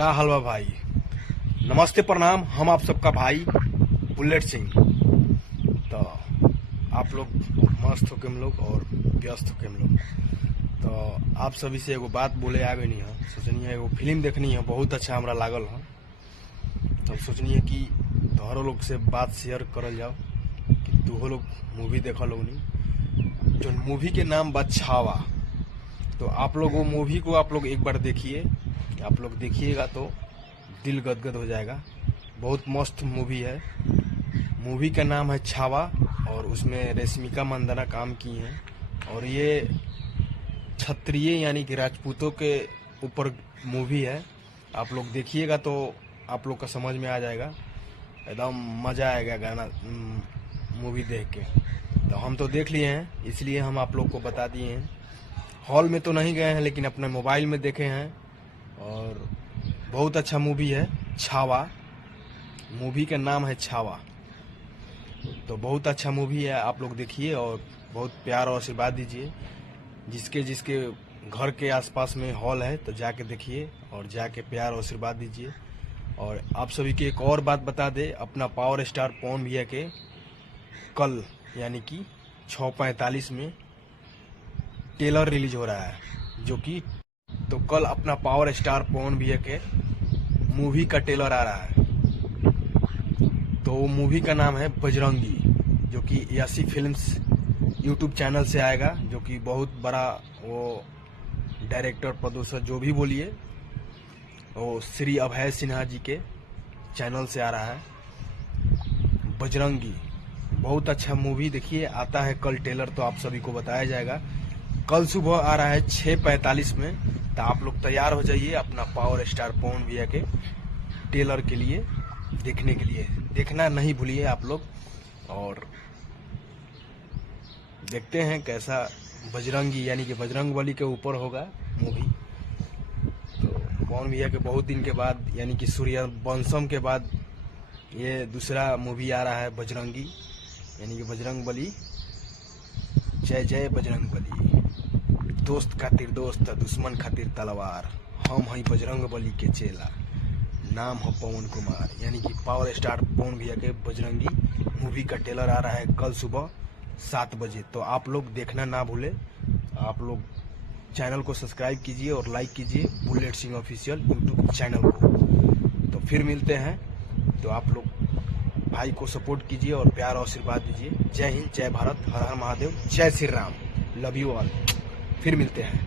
का हलवा भाई। नमस्ते प्रणाम, हम आप सबका भाई बुलेट सिंह। तो आप लोग मस्त हो के हम लोग और व्यस्त हो के हम लोग। तो आप सभी से एगो बात बोले आगे नहीं है, सोचनी है एगो फिल्म देखनी है, बहुत अच्छा हमरा लागल है। तो सोचनी है कि तोहरो लोग से बात शेयर करल जाओ कि तू लोग मूवी देखल लोग नहीं, जो मूवी के नाम बा छावा। तो आप लोग वो मूवी को आप लोग एक बार देखिए, आप लोग देखिएगा तो दिल गदगद हो जाएगा। बहुत मस्त मूवी है। मूवी का नाम है छावा और उसमें रश्मिका मंदाना काम की हैं। और ये क्षत्रिय यानी कि राजपूतों के ऊपर मूवी है। आप लोग देखिएगा तो आप लोग का समझ में आ जाएगा, एकदम मज़ा आएगा गाना मूवी देख के। तो हम तो देख लिए हैं, इसलिए हम आप लोग को बता दिए हैं। हॉल में तो नहीं गए हैं, लेकिन अपने मोबाइल में देखे हैं और बहुत अच्छा मूवी है छावा। मूवी का नाम है छावा। तो बहुत अच्छा मूवी है, आप लोग देखिए और बहुत प्यार और आशीर्वाद दीजिए। जिसके जिसके घर के आसपास में हॉल है तो जाके देखिए और जाके प्यार और आशीर्वाद दीजिए। और आप सभी की एक और बात बता दे, अपना पावर स्टार पवन भैया के कल यानी कि 6:45 में ट्रेलर रिलीज हो रहा है, जो कि तो कल अपना पावर स्टार पवन भैया के मूवी का ट्रेलर आ रहा है। तो मूवी का नाम है बजरंगी, जो कि यासी फिल्म्स यूट्यूब चैनल से आएगा, जो कि बहुत बड़ा वो डायरेक्टर प्रोड्यूसर जो भी बोलिए वो श्री अभय सिन्हा जी के चैनल से आ रहा है बजरंगी। बहुत अच्छा मूवी, देखिए आता है कल ट्रेलर, तो आप सभी को बताया जाएगा। कल सुबह आ रहा है 6:45 में। तो आप लोग तैयार हो जाइए अपना पावर स्टार पवन भैया के ट्रेलर के लिए देखने के लिए। देखना नहीं भूलिए आप लोग। और देखते हैं कैसा बजरंगी यानी कि बजरंगबली के ऊपर होगा मूवी। तो पवन भैया के बहुत दिन के बाद यानी कि सूर्यवंशम के बाद ये दूसरा मूवी आ रहा है बजरंगी यानी कि बजरंगबली। जय जय बजरंगबली। दोस्त खातिर दोस्त, दुश्मन खातिर तलवार, हम हई बजरंगबली के चेला, नाम हो पवन कुमार। यानी कि पावर स्टार पवन भैया के बजरंगी मूवी का ट्रेलर आ रहा है कल सुबह 7 बजे। तो आप लोग देखना ना भूले। आप लोग चैनल को सब्सक्राइब कीजिए और लाइक कीजिए bullet Singh official YouTube channel को। तो फिर मिलते हैं। तो आप लोग भाई को सपोर्ट कीजिए और प्यार और आशीर्वाद दीजिए। जय हिंद, जय भारत, हर हर महादेव, जय Shri Ram, love you all. फिर मिलते हैं।